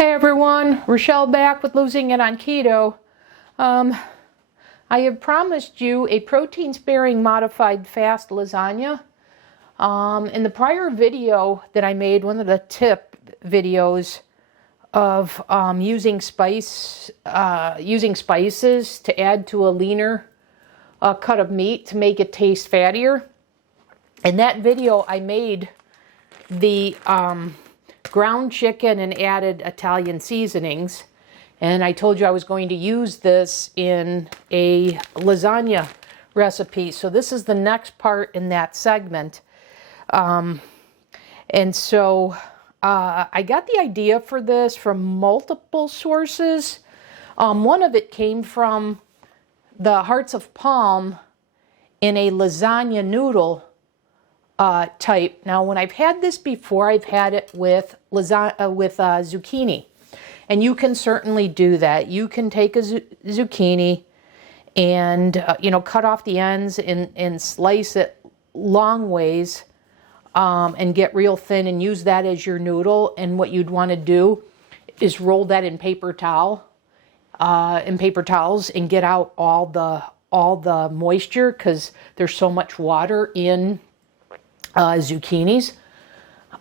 Hey everyone, Rochelle back with Losing It on Keto. I have promised you a protein-sparing modified fast lasagna. In the prior video that I made, one of the tip videos of using spices to add to a leaner cut of meat to make it taste fattier. In that video, I made the ground chicken and added Italian seasonings, and I told you I was going to use this in a lasagna recipe. So this is the next part in that segment. And so I got the idea for this from multiple sources. One of it came from the hearts of palm in a lasagna noodle type. Now, when I've had this before, I've had it with zucchini, and you can certainly do that. You can take a zucchini and cut off the ends and slice it long ways and get real thin and use that as your noodle. And what you'd want to do is roll that in paper towels and get out all the moisture, because there's so much water in zucchinis.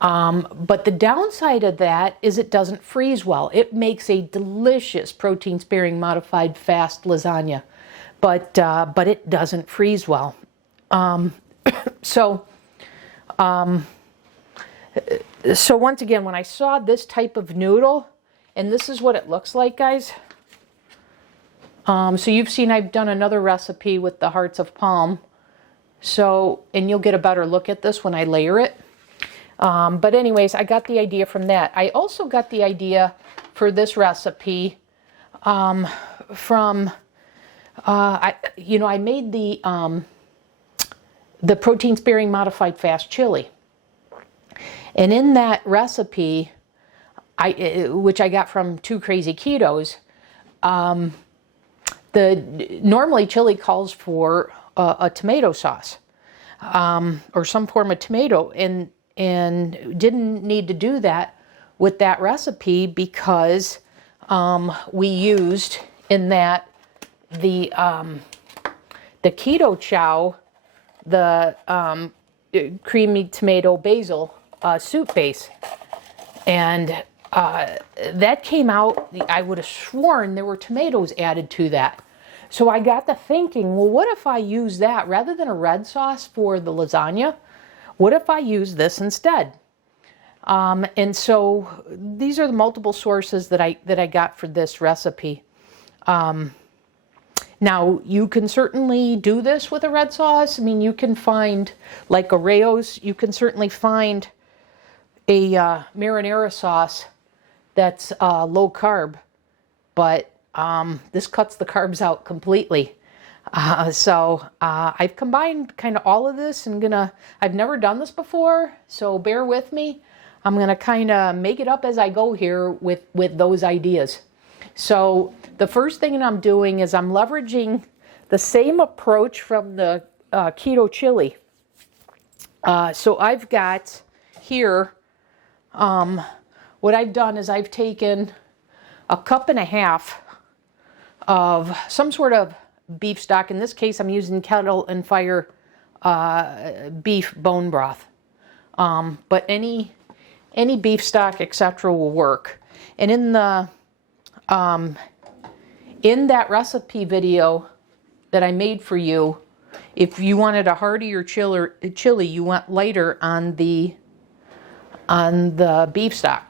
But the downside of that is it doesn't freeze well. It makes a delicious protein-sparing modified fast lasagna, but it doesn't freeze well. So once again, when I saw this type of noodle, and this is what it looks like, guys. So you've seen I've done another recipe with the hearts of palm. So, and you'll get a better look at this when I layer it. But anyways, I got the idea from that. I also got the idea for this recipe from, I made the protein-sparing modified fast chili. And in that recipe, which I got from Two Crazy Ketos, normally chili calls for a tomato sauce or some form of tomato, and didn't need to do that with that recipe because we used in that the Keto Chow, the creamy tomato basil soup base, and that came out. I would have sworn there were tomatoes added to that. So I got to thinking, well, what if I use that rather than a red sauce for the lasagna? What if I use this instead? And so these are the multiple sources that I got for this recipe. Now, you can certainly do this with a red sauce. I mean, you can find, like ERatio's, you can certainly find a marinara sauce that's low carb, but this cuts the carbs out completely. So I've combined kind of all of this, and I've never done this before, so bear with me. I'm gonna kind of make it up as I go here with those ideas. So the first thing I'm doing is I'm leveraging the same approach from the keto chili. So I've got here, what I've done is I've taken 1.5 cups of some sort of beef stock. In this case, I'm using Kettle and Fire beef bone broth. But any beef stock, etc., will work. And in that recipe video that I made for you, if you wanted a heartier chili, you went lighter on the beef stock,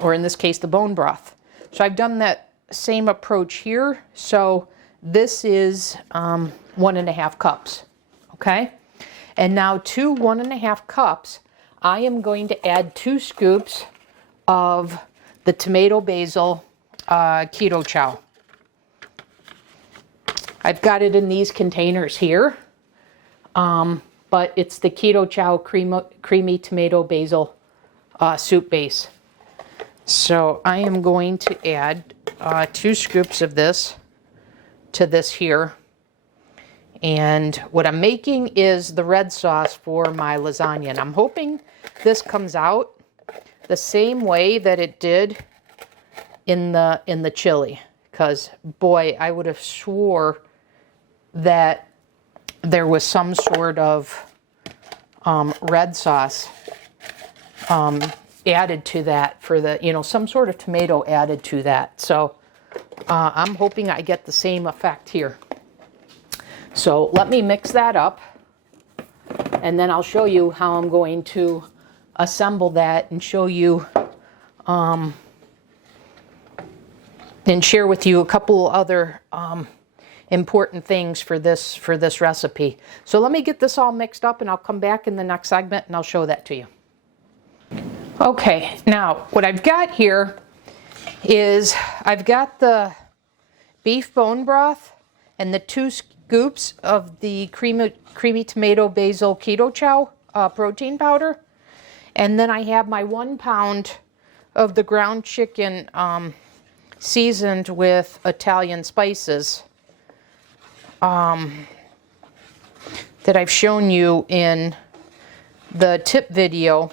or in this case, the bone broth. So I've done that same approach here. So this is 1.5 cups, okay? And now to 1.5 cups, I am going to add 2 scoops of the tomato basil keto chow. I've got it in these containers here, but it's the keto chow creamy tomato basil soup base. So I am going to add 2 scoops of this to this here. And what I'm making is the red sauce for my lasagna. And I'm hoping this comes out the same way that it did in the chili, because boy, I would have swore that there was some sort of red sauce added to that for the, you know, some sort of tomato added to that. So I'm hoping I get the same effect here. So let me mix that up, and then I'll show you how I'm going to assemble that and show you and share with you a couple other important things for this recipe. So let me get this all mixed up, and I'll come back in the next segment and I'll show that to you. Okay, now what I've got here is I've got the beef bone broth and the 2 scoops of the creamy tomato basil keto chow protein powder, and then I have my 1 pound of the ground chicken seasoned with Italian spices that I've shown you in the tip video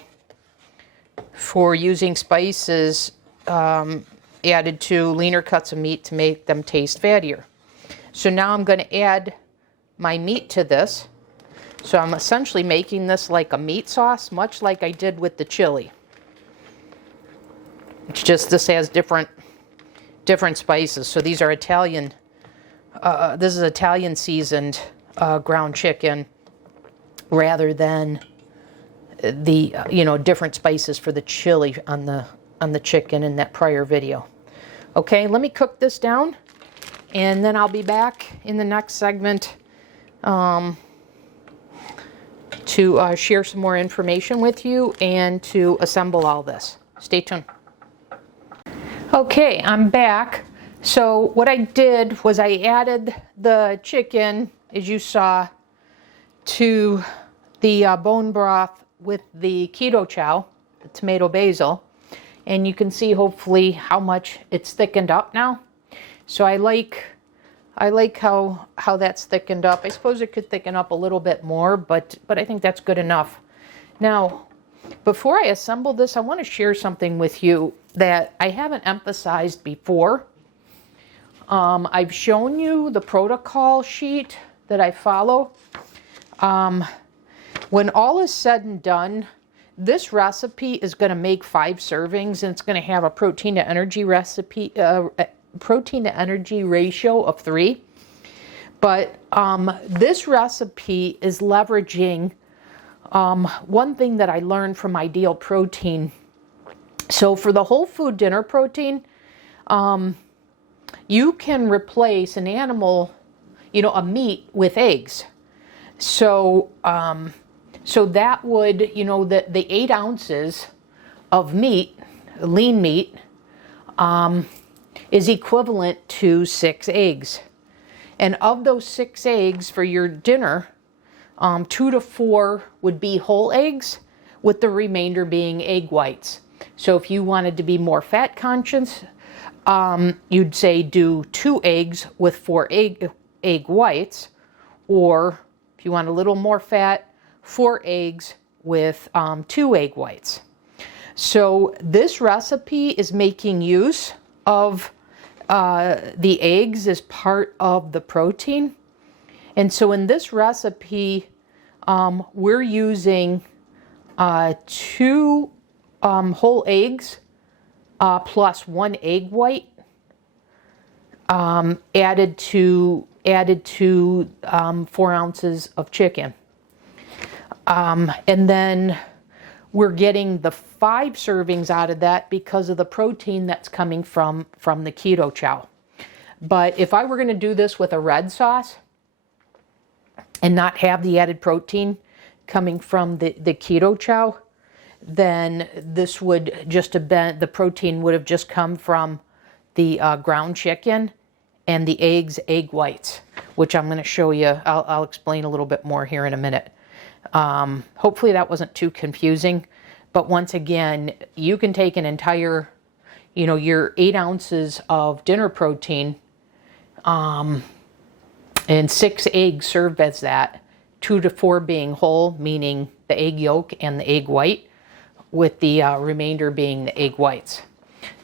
for using spices added to leaner cuts of meat to make them taste fattier. So now I'm going to add my meat to this. So I'm essentially making this like a meat sauce, much like I did with the chili. It's just this has different spices. So these are Italian. This is Italian seasoned ground chicken, rather than the different spices for the chili on the chicken in that prior video. Okay, let me cook this down, and then I'll be back in the next segment to share some more information with you and to assemble all this. Stay tuned. Okay, I'm back. So what I did was I added the chicken, as you saw, to the bone broth with the keto chow, the tomato basil, and you can see hopefully how much it's thickened up now. So I like how that's thickened up. I suppose it could thicken up a little bit more, but I think that's good enough. Now, before I assemble this, I want to share something with you that I haven't emphasized before. I've shown you the protocol sheet that I follow. When all is said and done, this recipe is going to make 5 servings, and it's going to have a protein to energy ratio of 3. But this recipe is leveraging one thing that I learned from Ideal Protein. So for the whole food dinner protein, you can replace an animal, a meat, with eggs. So so that would, the 8 ounces of meat, lean meat, is equivalent to 6 eggs. And of those 6 eggs for your dinner, 2 to 4 would be whole eggs, with the remainder being egg whites. So if you wanted to be more fat conscious, you'd say do 2 eggs with 4 egg whites, or if you want a little more fat, 4 eggs with 2 egg whites. So this recipe is making use of the eggs as part of the protein. And so in this recipe, we're using 2 whole eggs plus 1 egg white added to 4 ounces of chicken. And then we're getting the 5 servings out of that because of the protein that's coming from the keto chow. But if I were going to do this with a red sauce and not have the added protein coming from the keto chow, then this would just have been, the protein would have just come from the ground chicken and the egg whites, which I'm going to show you. I'll explain a little bit more here in a minute. Hopefully that wasn't too confusing, but once again, you can take an entire, your 8 ounces of dinner protein, and 6 eggs served as that, 2 to 4 being whole, meaning the egg yolk and the egg white, with the remainder being the egg whites.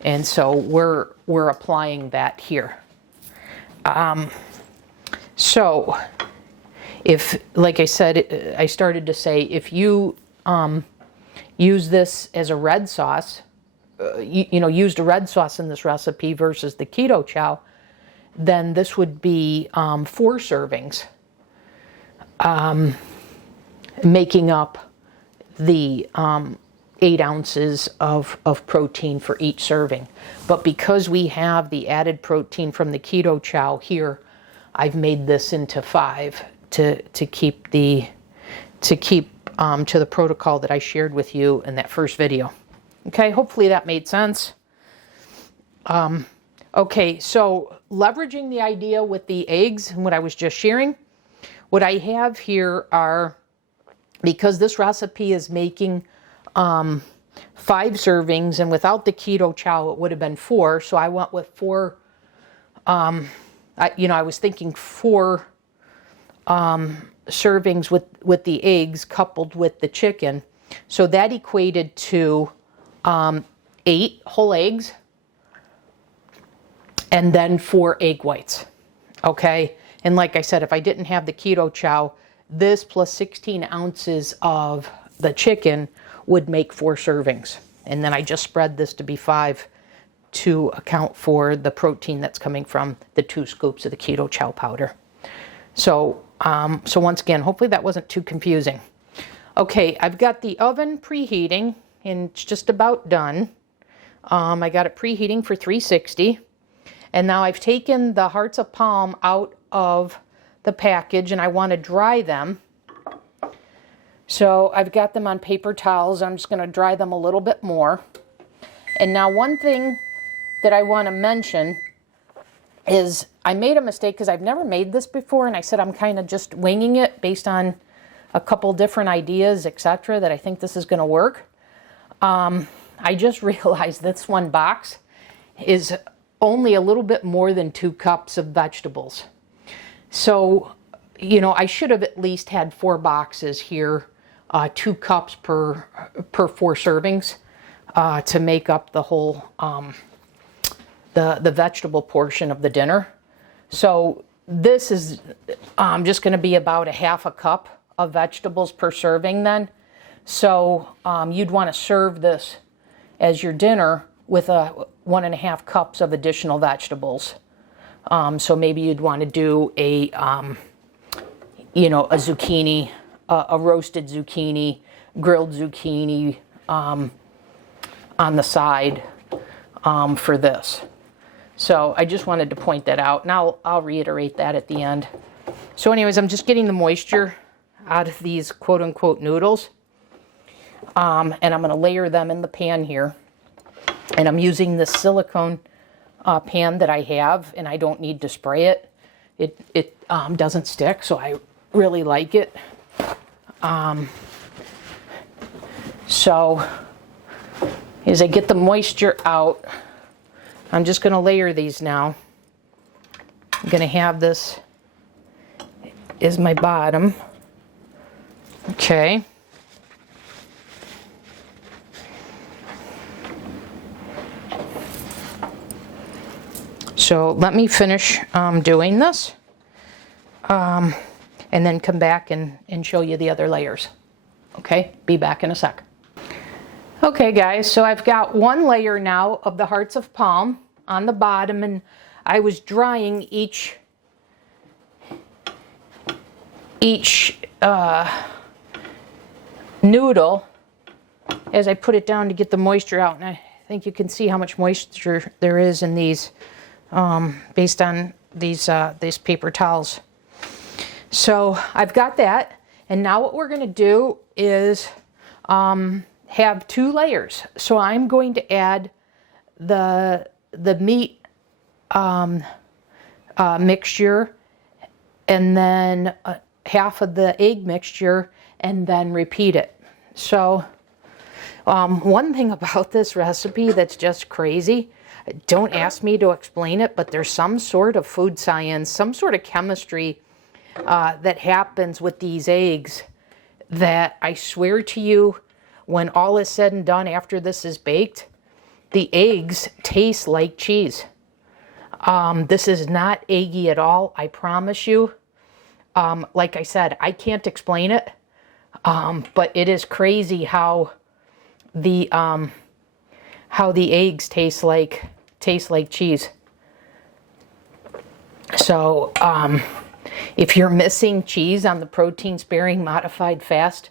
And so we're applying that here. So if, like I said, I started to say, if you use this as a red sauce, used a red sauce in this recipe versus the keto chow, then this would be 4 servings, making up the 8 ounces of protein for each serving. But because we have the added protein from the keto chow here, I've made this into 5 to keep to the protocol that I shared with you in that first video. Okay, hopefully that made sense. Okay, so leveraging the idea with the eggs and what I was just sharing, what I have here are, because this recipe is making 5 servings, and without the keto chow it would have been 4, so I went with 4. I was thinking 4 servings with the eggs coupled with the chicken, so that equated to 8 whole eggs and then 4 egg whites. Okay, and like I said, if I didn't have the keto chow, this plus 16 ounces of the chicken would make 4 servings. And then I just spread this to be 5 to account for the protein that's coming from the 2 scoops of the keto chow powder. So, so once again, hopefully that wasn't too confusing. Okay, I've got the oven preheating and it's just about done. I got it preheating for 360. And now I've taken the hearts of palm out of the package and I want to dry them. So I've got them on paper towels. I'm just going to dry them a little bit more. And now one thing that I want to mention is I made a mistake because I've never made this before, and I said I'm kind of just winging it based on a couple different ideas, etc., that I think this is going to work. I just realized this one box is only a little bit more than 2 cups of vegetables. So, I should have at least had 4 boxes here, 2 cups per 4 servings, to make up the whole, the vegetable portion of the dinner. So this is just going to be about a half a cup of vegetables per serving then. So you'd want to serve this as your dinner with 1.5 cups of additional vegetables. So maybe you'd want to do a zucchini, a roasted zucchini, grilled zucchini on the side for this. So I just wanted to point that out, and I'll reiterate that at the end. So anyways, I'm just getting the moisture out of these quote-unquote noodles, and I'm going to layer them in the pan here. And I'm using this silicone pan that I have, and I don't need to spray it. It doesn't stick, so I really like it. So as I get the moisture out, I'm just going to layer these now. I'm going to have this as my bottom. Okay. So let me finish doing this, and then come back and show you the other layers. Okay, be back in a sec. Okay guys, so I've got 1 layer now of the hearts of palm on the bottom, and I was drying each noodle as I put it down to get the moisture out, and I think you can see how much moisture there is in these based on these paper towels. So I've got that, and now what we're going to do is have 2 layers. So I'm going to add the meat mixture, and then half of the egg mixture, and then repeat it. So one thing about this recipe that's just crazy, don't ask me to explain it, but there's some sort of food science, some sort of chemistry that happens with these eggs that I swear to you, when all is said and done after this is baked, the eggs taste like cheese. This is not eggy at all, I promise you. Like I said, I can't explain it, but it is crazy how the eggs taste like cheese. So if you're missing cheese on the protein sparing modified fast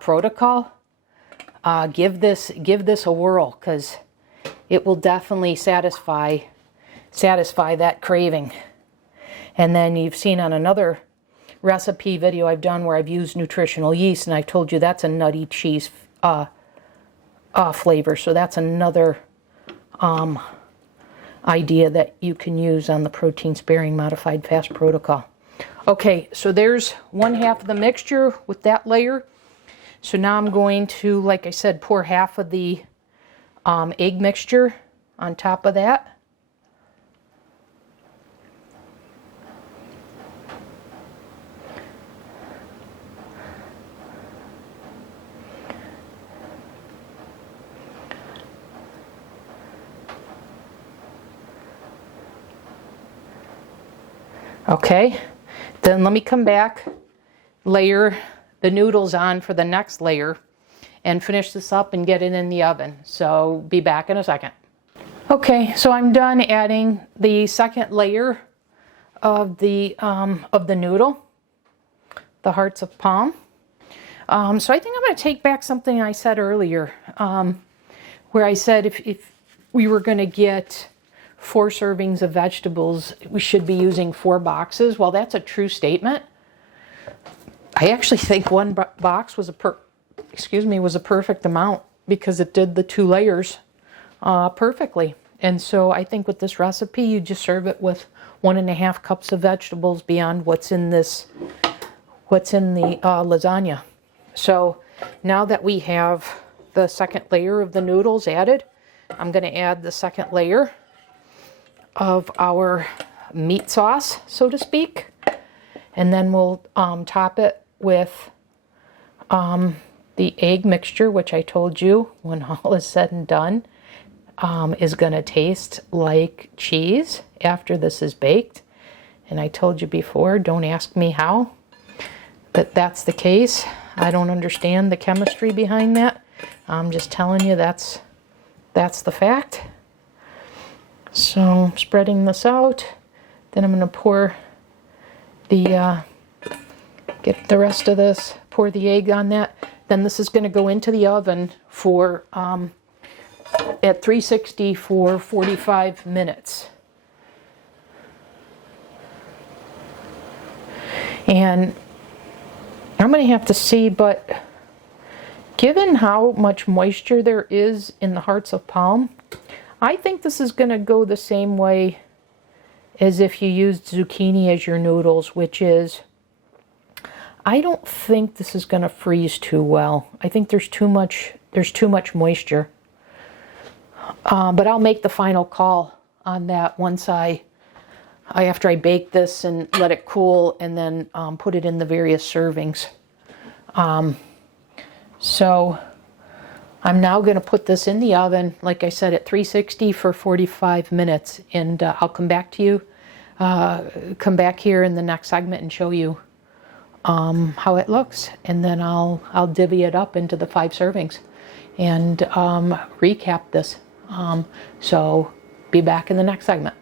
protocol, give this a whirl, because it will definitely satisfy that craving. And then you've seen on another recipe video I've done where I've used nutritional yeast, and I told you that's a nutty cheese flavor. So that's another idea that you can use on the protein sparing modified fast protocol. Okay, so there's one half of the mixture with that layer. So now I'm going to, like I said, pour half of the egg mixture on top of that. Okay, then let me come back, layer the noodles on for the next layer, and finish this up and get it in the oven. So be back in a second. Okay, so I'm done adding the second layer of the noodle, the hearts of palm. So I think I'm going to take back something I said earlier, where I said if we were going to get 4 servings of vegetables, we should be using 4 boxes. Well, that's a true statement. I actually think 1 box was a perfect amount, because it did the 2 layers perfectly. And so I think with this recipe, you just serve it with 1.5 cups of vegetables beyond what's in the lasagna. So now that we have the second layer of the noodles added, I'm going to add the second layer of our meat sauce, so to speak, and then we'll top it with the egg mixture, which I told you, when all is said and done, is going to taste like cheese after this is baked. And I told you before, don't ask me how that's the case. I don't understand the chemistry behind that. I'm just telling you that's the fact. So spreading this out, then I'm going to pour get the rest of this, pour the egg on that. Then this is going to go into the oven for at 360 for 45 minutes. And I'm going to have to see, but given how much moisture there is in the hearts of palm, I think this is going to go the same way as if you used zucchini as your noodles, which is, I don't think this is going to freeze too well. I think there's too much moisture. But I'll make the final call on that once after I bake this and let it cool, and then put it in the various servings. So I'm now going to put this in the oven, like I said, at 360 for 45 minutes, and I'll come back to you, come back here in the next segment and show you how it looks, and then I'll divvy it up into the 5 servings and recap this. So be back in the next segment.